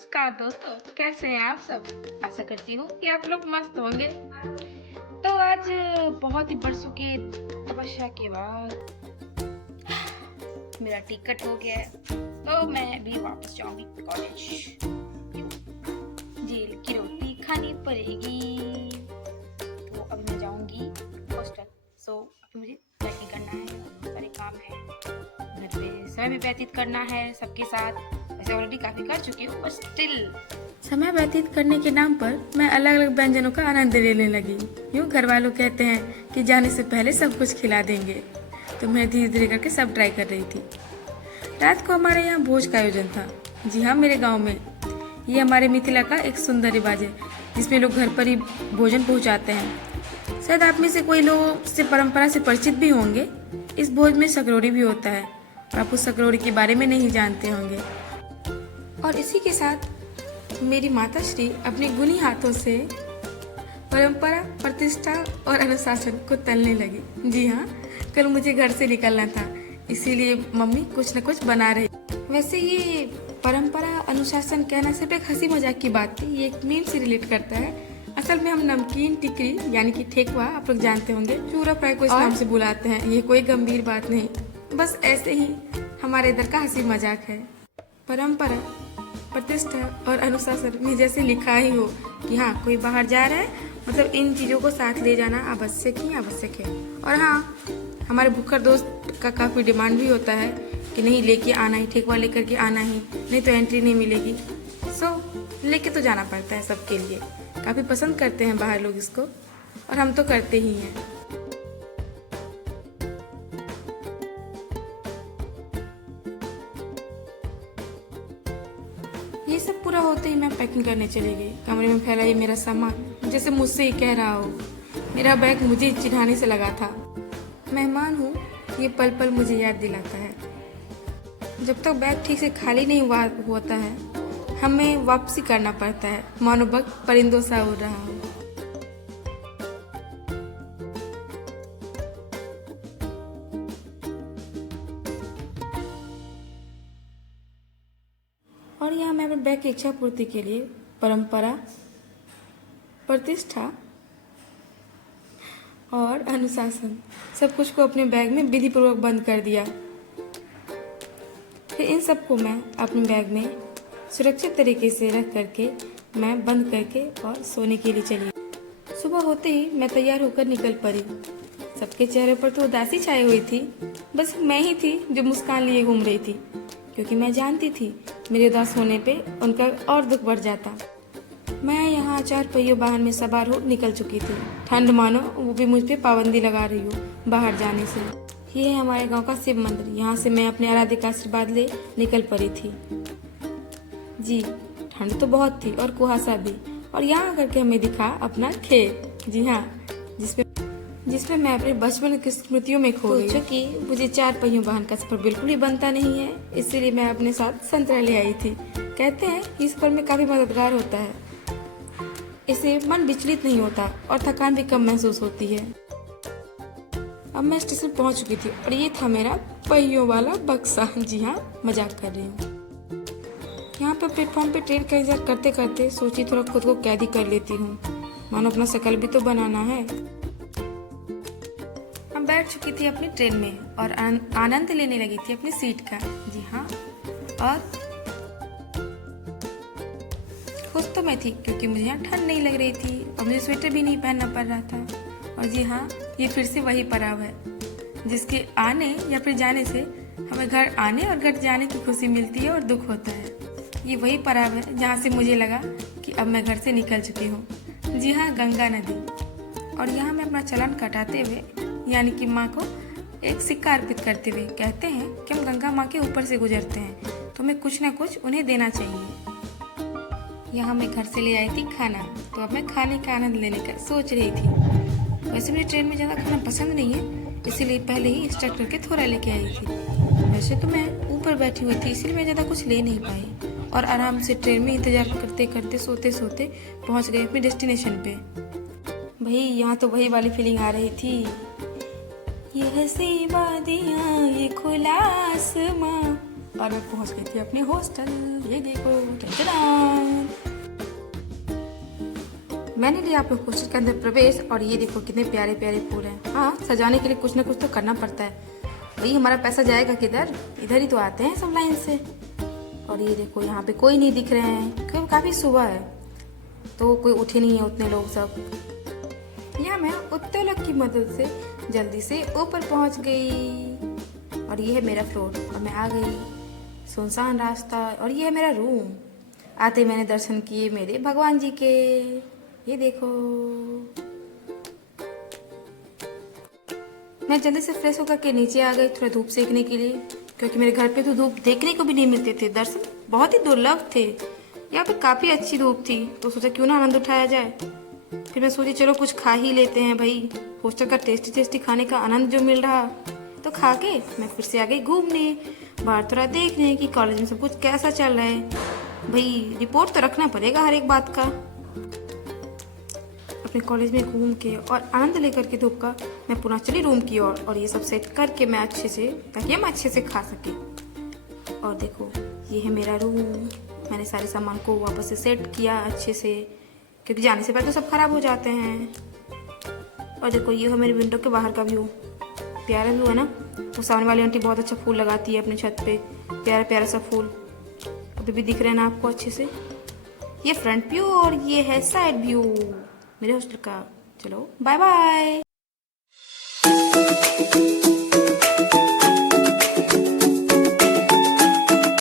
नमस्कार दोस्तों, कैसे हैं आप सब। आशा करती हूँ कि आप लोग मस्त होंगे। तो आज बहुत ही बरसों की तपस्या के बाद मेरा टिकट हो गया है, तो मैं भी वापस जाऊंगी कॉलेज। जेल की रोटी खानी पड़ेगी। तो अभी मैं जाऊंगी हॉस्टल। अभी मुझे पैकिंग करना है, बहुत सारे काम है, घर पे समय भी व्यतीत करना है सबके साथ। वैसे ऑलरेडी काफी कर चुकी हूँ, बट स्टिल समय व्यतीत करने के नाम पर मैं अलग अलग व्यंजनों का आनंद लेने लगी। यूँ घर वालों कहते हैं कि जाने से पहले सब कुछ खिला देंगे, तो मैं धीरे धीरे करके सब ट्राई कर रही थी। रात को हमारे यहाँ भोज का आयोजन था। जी हाँ, मेरे गांव में। ये हमारे मिथिला का एक सुंदर रिवाज है, जिसमें लोग घर पर ही भोजन पहुँचाते हैं। शायद आप में से कोई लोग से परंपरा से परिचित भी होंगे। इस भोज में सकरोड़ी भी होता है, और आप उस सकरोड़ी के बारे में नहीं जानते होंगे। और इसी के साथ मेरी माता श्री अपने गुणी हाथों से परंपरा, प्रतिष्ठा और अनुशासन को तलने लगी। जी हाँ, कल मुझे घर से निकलना था, इसीलिए मम्मी कुछ न कुछ बना रही। वैसे ये परंपरा, अनुशासन कहना सिर्फ एक हंसी मजाक की बात थी। ये एक मीम से रिलेट करता है। असल में हम नमकीन टिकरी यानी कि ठेकुआ, आप लोग जानते होंगे, चूरा फ्राई को इस नाम से बुलाते हैं। ये कोई गंभीर बात नहीं, बस ऐसे ही हमारे इधर का हंसी मजाक है। परंपरा, प्रतिष्ठा और अनुशासन में जैसे लिखा ही हो कि हाँ, कोई बाहर जा रहा है, मतलब इन चीज़ों को साथ ले जाना आवश्यक है। और हाँ, हमारे भुक्खड़ दोस्त का काफ़ी डिमांड भी होता है कि नहीं, लेके आना ही, ठेकुआ लेकर के आना ही, नहीं तो एंट्री नहीं मिलेगी। लेके तो जाना पड़ता है सबके लिए। काफ़ी पसंद करते हैं बाहर लोग इसको, और हम तो करते ही हैं। ये सब पूरा होते ही मैं पैकिंग करने चली गई। कमरे में फैला ये मेरा सामान जैसे मुझसे ही कह रहा हो। मेरा बैग मुझे चिढ़ाने से लगा था। मेहमान हूँ, ये पल पल मुझे याद दिलाता है। जब तक बैग ठीक से खाली नहीं होता है, हमें वापसी करना पड़ता है, मानो बग परिंदों सा उड़ रहा हो। और यहाँ मैं अपने बैग की इच्छा पूर्ति के लिए परंपरा, प्रतिष्ठा और अनुशासन सब कुछ को अपने बैग में विधि पूर्वक बंद कर दिया। फिर इन सबको मैं अपने बैग में सुरक्षित तरीके से रख करके मैं बंद करके और सोने के लिए चली। सुबह होते ही मैं तैयार होकर निकल पड़ी। सबके चेहरे पर तो उदासी छाई हुई थी, बस मैं ही थी जो मुस्कान लिए घूम रही थी, क्योंकि मैं जानती थी मेरे उदास होने पे उनका और दुख बढ़ जाता। मैं यहाँ 4 पहियों वाहन में सवार हो निकल चुकी थी। ठंड मानो वो भी मुझ पे पाबंदी लगा रही हो बाहर जाने से। ये है हमारे गांव का शिव मंदिर। यहाँ से मैं अपने आराध्य का आशीर्वाद ले निकल पड़ी थी। जी, ठंड तो बहुत थी और कुहासा भी। और यहाँ आकर के हमें दिखा अपना खेत। जी हाँ, जिसमें मैं अपने बचपन की स्मृतियों में खो गई। चूँकि मुझे 4 पहियों वाहन का सफर बिल्कुल ही बनता नहीं है, इसीलिए मैं अपने साथ संतरा ले आई थी। कहते हैं कि इस सफर में काफी मददगार होता है, इससे मन विचलित नहीं होता और थकान भी कम महसूस होती है। अब मैं स्टेशन पहुंच चुकी थी और ये था मेरा पहियों वाला बक्सा। जी हाँ, मजाक कर रही हूँ। यहाँ पर प्लेटफॉर्म पे ट्रेन का इंतजार करते करते सोची थोड़ा खुद को कैदी कर लेती हूँ, मानो अपना शकल भी तो बनाना है। हम बैठ चुकी थी अपनी ट्रेन में और आनंद लेने लगी थी अपनी सीट का। जी हाँ, और खुश तो मैं थी क्योंकि मुझे यहाँ ठंड नहीं लग रही थी और मुझे स्वेटर भी नहीं पहनना पड़ रहा था। और जी हाँ, ये फिर से वही पड़ाव है जिसके आने या फिर जाने से हमें घर आने और घर जाने की खुशी मिलती है और दुख होता है। ये वही पड़ाव है जहाँ से मुझे लगा कि अब मैं घर से निकल चुकी हूँ। जी हाँ, गंगा नदी। और यहाँ मैं अपना चालान कटाते हुए, यानी कि माँ को एक सिक्का अर्पित करते हुए, कहते हैं कि हम गंगा माँ के ऊपर से गुजरते हैं तो हमें कुछ ना कुछ उन्हें देना चाहिए। यहाँ मैं घर से ले आई थी खाना, तो अब मैं खाने का आनंद लेने का सोच रही थी। वैसे मुझे ट्रेन में ज़्यादा खाना पसंद नहीं है, इसीलिए पहले ही इंस्ट्रक्टर के थोड़ा लेके आई थी। वैसे तो मैं ऊपर बैठी हुई थी, इसलिए मैं ज़्यादा कुछ ले नहीं पाई और आराम से ट्रेन में इंतजार करते करते, सोते सोते पहुँच गई अपने डेस्टिनेशन पे। भाई, यहाँ तो वही वाली फीलिंग आ रही थी। ये हंसी वादियाँ, ये खुला आसमां, और मैं पहुंच गई थी अपने हॉस्टल। ये देखो, टन-टन-टन। मैंने लिया अपने हॉस्टल के अंदर प्रवेश और ये देखो कितने प्यारे प्यारे फूल हैं। हाँ, सजाने के लिए कुछ ना कुछ तो करना पड़ता है भाई, हमारा पैसा जाएगा किधर, इधर ही तो आते हैं सब लाइन से। और ये देखो यहाँ पे कोई नहीं दिख रहे हैं क्योंकि काफ़ी सुबह है तो कोई उठे नहीं है उतने लोग सब। यहाँ मैं उत्तोलक की मदद से जल्दी से ऊपर पहुँच गई और ये है मेरा फ्लोर और मैं आ गई। सुनसान रास्ता और ये है मेरा रूम। आते ही मैंने दर्शन किए मेरे भगवान जी के। ये देखो, मैं जल्दी से फ्रेश होकर के नीचे आ गई थोड़ा धूप सेकने के लिए, क्योंकि मेरे घर पे तो धूप देखने को भी नहीं मिलते थे, दर्शन बहुत ही दुर्लभ थे। यहाँ पे काफ़ी अच्छी धूप थी तो सोचा क्यों ना आनंद उठाया जाए। फिर मैं सोची चलो कुछ खा ही लेते हैं भाई, हॉस्टल का टेस्टी टेस्टी खाने का आनंद जो मिल रहा, तो खा के मैं फिर से आ गई घूमने, बाहर थोड़ा देखने कि कॉलेज में सब कुछ कैसा चल रहा है। भाई रिपोर्ट तो रखना पड़ेगा हर एक बात का। अपने कॉलेज में घूम के और आनंद लेकर के धूप का मैं पुनः चली रूम की ओर और ये सब सेट करके मैं अच्छे से, ताकि हम अच्छे से खा सके। और देखो ये है मेरा रूम, मैंने सारे सामान को वापस से सेट किया अच्छे से, क्योंकि जाने से पहले तो सब खराब हो जाते हैं। और देखो ये है मेरे विंडो के बाहर का व्यू, प्यारा व्यू है ना। तो सामने वाली आंटी बहुत अच्छा फूल लगाती है अपने छत पे, प्यारा प्यारा सा फूल अभी भी दिख रहे हैं ना आपको अच्छे से। ये फ्रंट व्यू और ये है साइड व्यू मेरे हॉस्टल का। चलो बाय बाय।